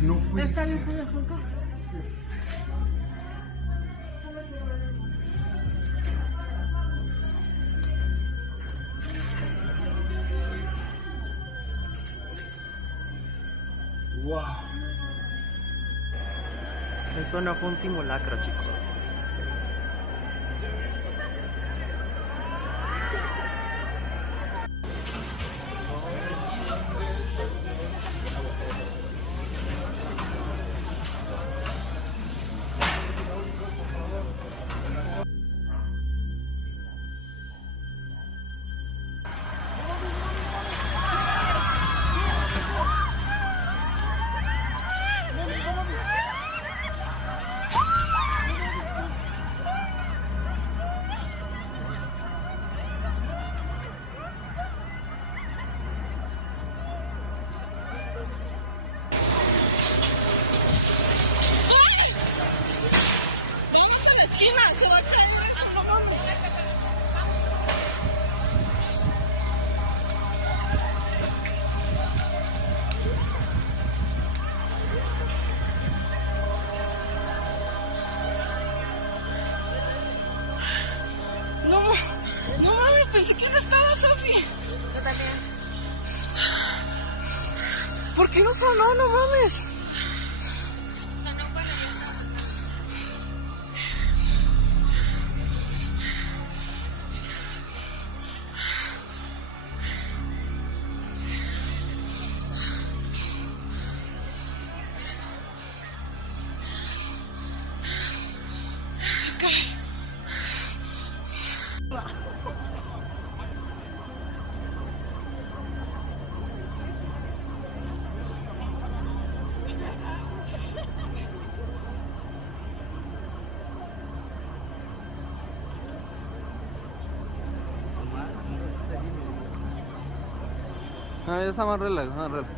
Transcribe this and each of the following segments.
No puede ¿Está ser. listo de Juanca? Wow. Esto no fue un simulacro, chicos. No, no mames, pensé que no estaba Sofi. Yo también. ¿Por qué no sonó? No mames. Sonó cuando ya estaba. Ah, ya está más relax, más relax.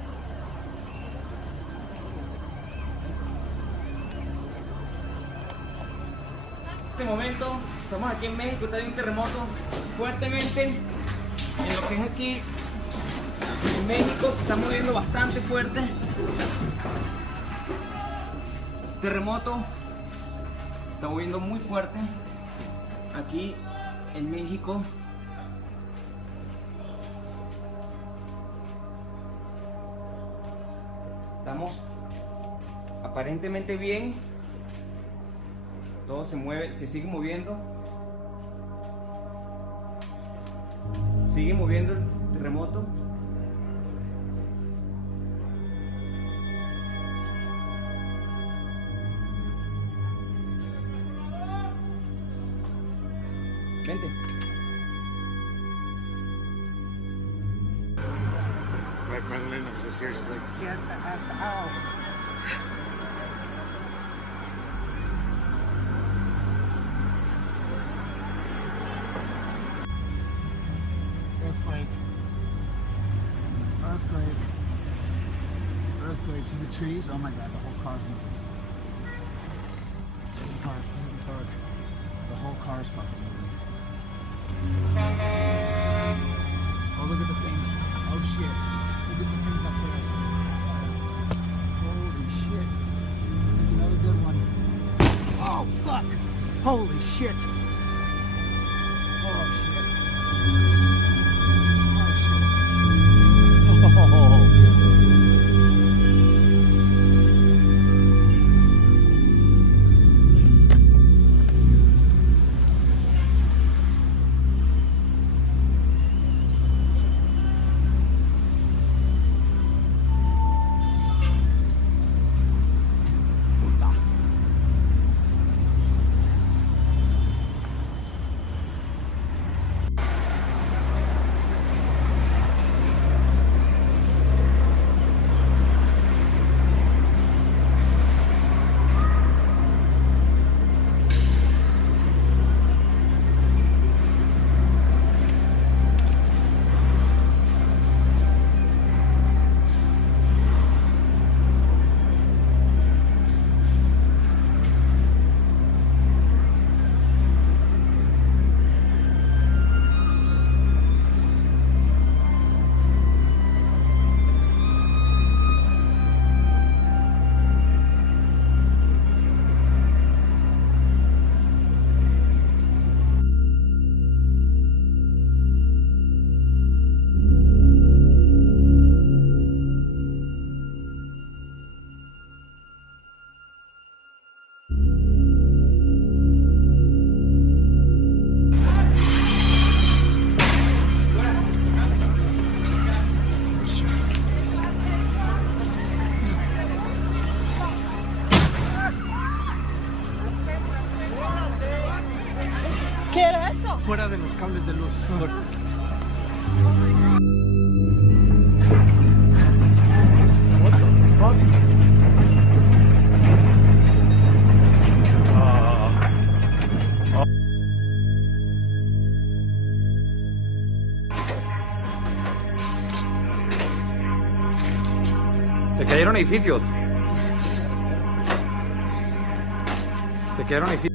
En este momento estamos aquí en México, está habiendo un terremoto fuertemente en lo que es aquí en México, se está moviendo bastante fuerte. Terremoto se está moviendo muy fuerte aquí en México. Estamos aparentemente bien. Todo se mueve, se sigue moviendo. Sigue moviendo el terremoto. Vente. My friend Lynn was just here. She's like, get the F out. Earthquake. Earthquake. Earthquake. See the trees? Oh my god, the whole car's moving. The whole car's fucking moving. Oh, look at the things. Oh shit. Look at the things up there. Holy shit. Take another good one. Oh fuck. Holy shit. Oh shit. Oh shit. Oh. Fuera de los cables de luz. Se cayeron edificios. Se cayeron edificios.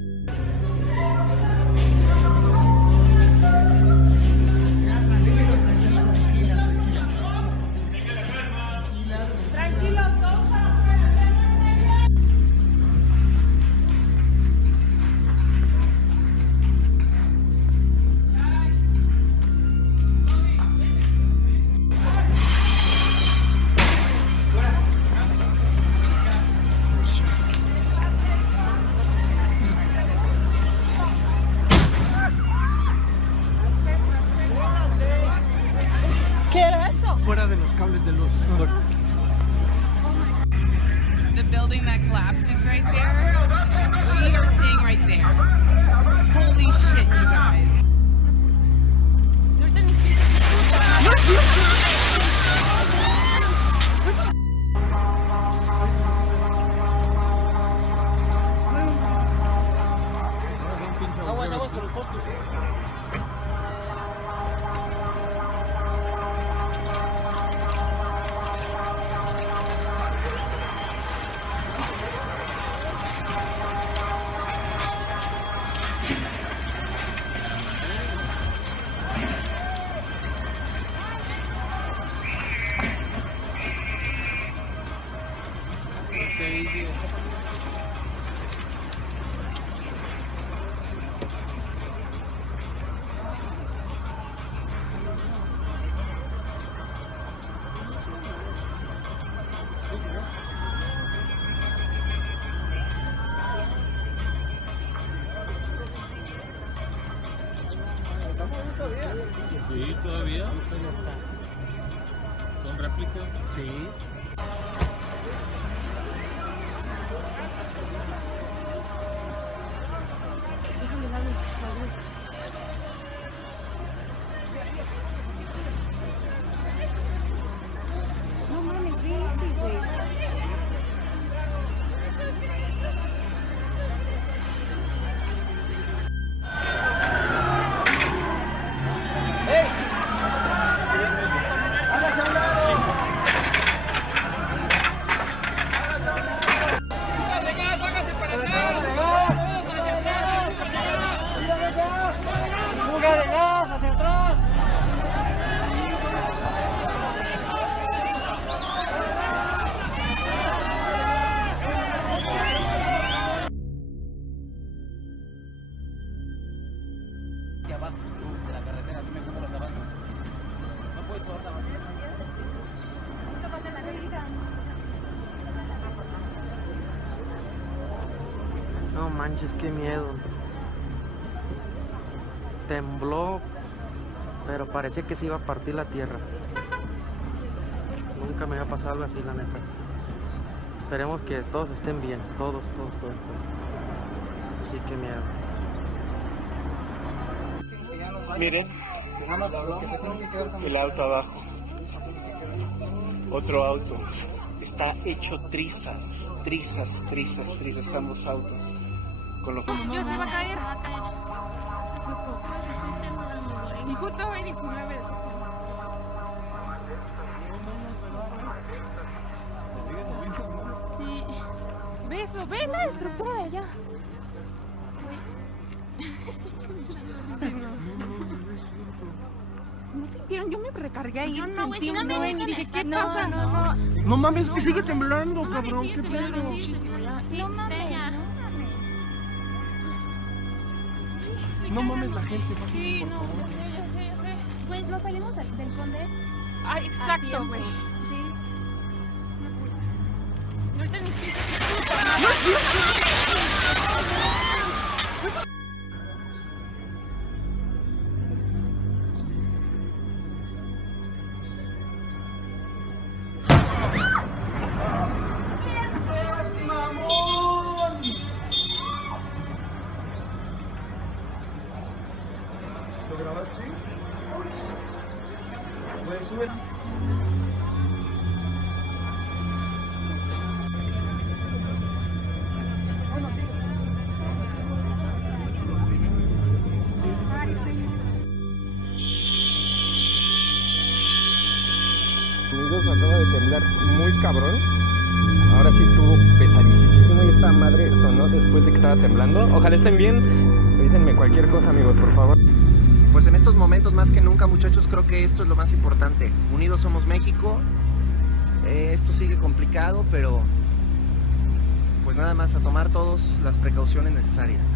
¿Qué era eso? Fuera de los cables de luz. The building that collapsed is right there. We are staying right there. Holy shit, you guys. Aguas con los postes. Sí, todavía. ¿Son réplicas? Sí. No mames, ve este, güey. Abajo de la carretera, dime cómo los abajo. No puedes subir abajo. No manches, qué miedo. Tembló, pero parecía que se iba a partir la tierra. Nunca me había pasado algo así, la neta. Esperemos que todos estén bien, todos. Sí, qué miedo. Miren, el auto abajo, otro auto, está hecho trizas, ambos autos. Con los... Yo se va a caer. Y justo hoy 19 de septiembre. Sí. Ve eso, ve la estructura de allá. Sí, ¿no sintieron? Yo me recargué ahí, sentí un buen y dije, ¿qué pasa? No mames, que sigue temblando, cabrón. ¿Qué pedo? Muchísimo, ya. No mames. No mames la gente. Sí, no, ya sé. Pues nos salimos del Conde. Ah, exacto, güey. Sí. Ahorita ni siquiera. sube. Amigos, acaba de temblar muy cabrón. Ahora sí estuvo pesadísimo y esta madre sonó después de que estaba temblando. Ojalá estén bien. Avísenme cualquier cosa, amigos, por favor. Pues en estos momentos más que nunca, muchachos, creo que esto es lo más importante. Unidos somos México. Esto sigue complicado, pero pues nada más a tomar todas las precauciones necesarias.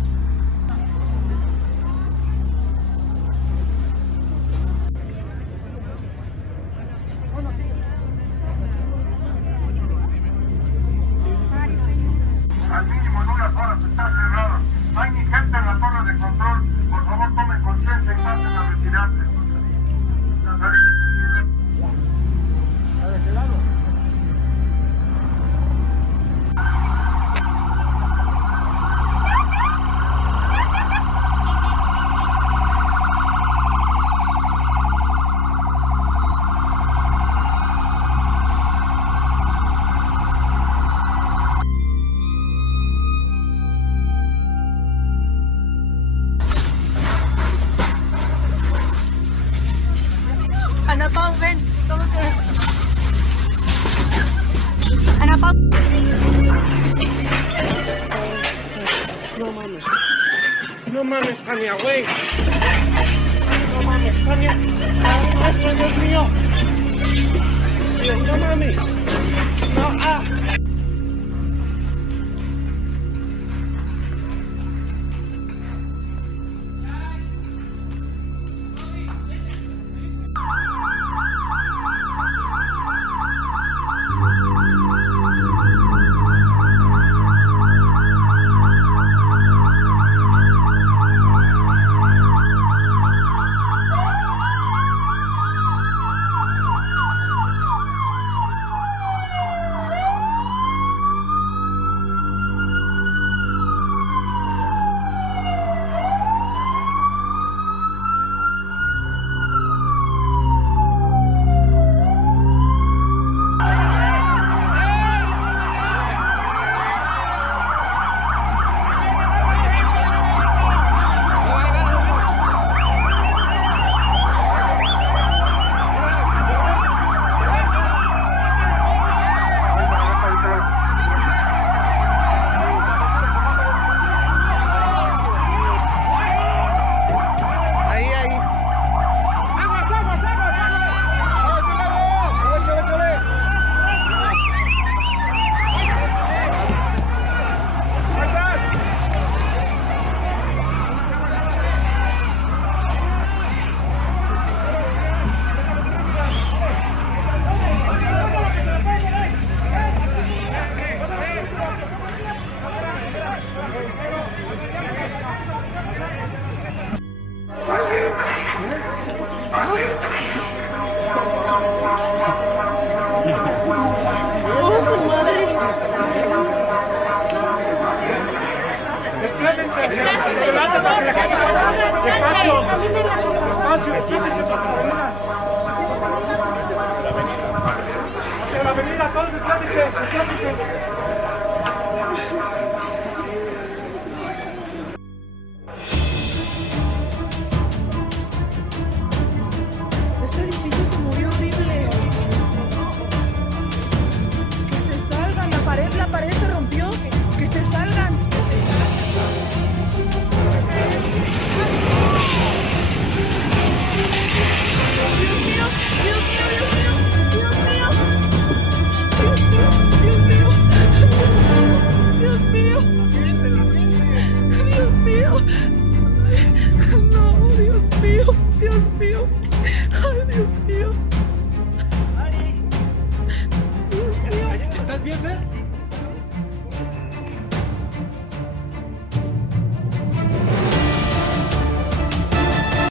Al mínimo en unas horas está cerrado. No hay ni gente en la torre de control. Por favor, tomen conciencia y pasen a retirarse. La salida está de ese lado. Ana Pau, ven, ¿cómo te ves? Ana Pau. No mames, Tania, güey. No mames, Tania. ¡Ay, nuestro Dios mío! Dios, no mames. No, ah. Desplácense hacia adelante para que la gente pueda. Despacio. Despacio, desplácense hacia la avenida. Hacia la avenida, todos desplácense, desplácense. Este edificio se movió horrible. Que se salgan, la pared se rompió. Que se salgan. ¿Estás bien, Fer?